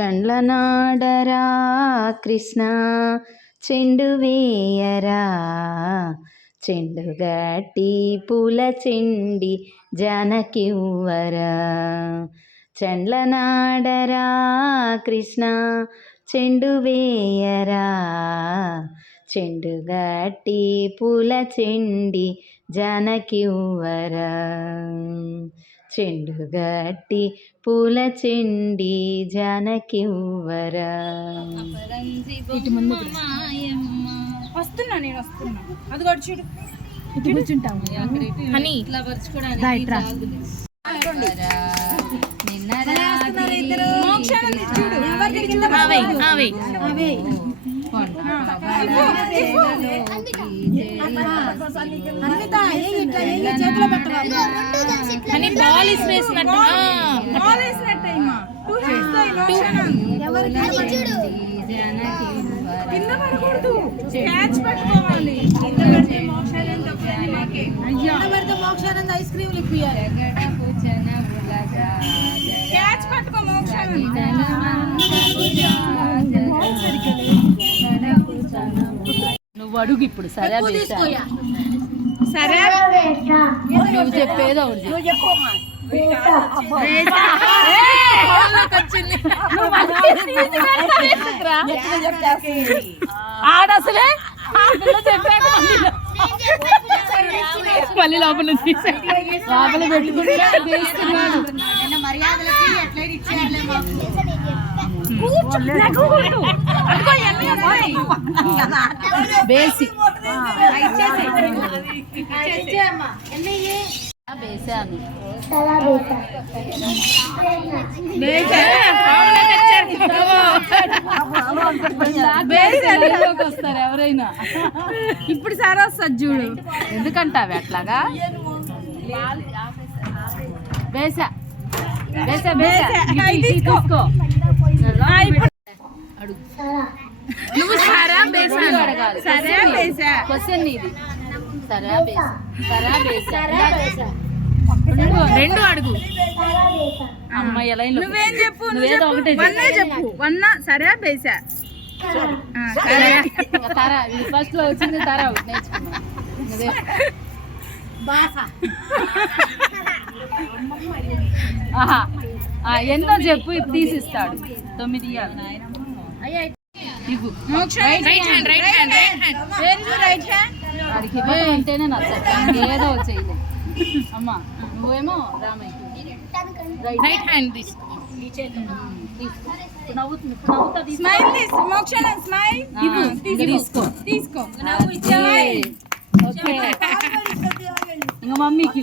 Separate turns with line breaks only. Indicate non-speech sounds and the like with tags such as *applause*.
చండ్లనాడరా కృష్ణ చెండు వేయరా. చెండు గట్టి పూల చెండి జానకివ్వరా. చండ్లనాడరా కృష్ణ చెండు వేయరా. చెండు గట్టి పూల చెండి జానకివ్వరా. చెండు గట్టి పూల చెండి జానకివ్వరా.
వస్తున్నా నేను వస్తున్నా. అది కూడా చూడు.
ఇటు కూర్చుంటాము.
ఇట్లా
బాల్ ఇసిరేసినట్టు
బాల్ వేసినట్టే ఇమ్మా టూ కింద పడకూడదు క్యాచ్ పట్టుకోవాలి కింద పడితే మోక్షానం తప్పులని మాకే అయ్యా కింద పడితే మోక్షానంద. ఐస్ క్రీమ్ ఇప్పియాలి క్యాచ్ పట్టుకో మోక్షానం
అడుగు ఇప్పుడు సరే.
సరే
నువ్వు చెప్పేదో
నువ్వు చెప్పు అమ్మా.
ఆడసలే చెప్పాక మళ్ళీ లోపల. లోపల పెట్టుకుంటే
ఉన్నాయి?
బేసి వస్తారు ఎవరైనా
ఇప్పుడు సార్ వస్తుంది చూడు.
ఎందుకంటావి అట్లాగా? బేసా
నువ్వు సరా బేసా. సరే బేసా
క్వశ్చన్ ఇది సరా బేసా సరా బేసా
రెండు అడుగు.
అమ్మాయి ఎలా
నువ్వేం చెప్పు నువ్వు
నువ్వేదో
చెప్పు.
ఒకటే
వన్నే చెప్పు. వన్న సరే బేసా?
తర. ఇది ఫస్ట్లో వచ్చింది తర. ఆ, ఎన్నో చెప్పు ఇది తీసిస్తాడు. తొమ్మిది ఇయ్యాలి. ఇవ్వు.
Right hand right hand right hand very good right hand
వాడికి ఇవ్వడం అంటేనే నచ్చదు ఏదో చేయలేదు అమ్మా నువ్వేమో రామయ్య.
రైట్ హ్యాండ్ తీసుకో. *laughs*
ఇంకా మమ్మీకి.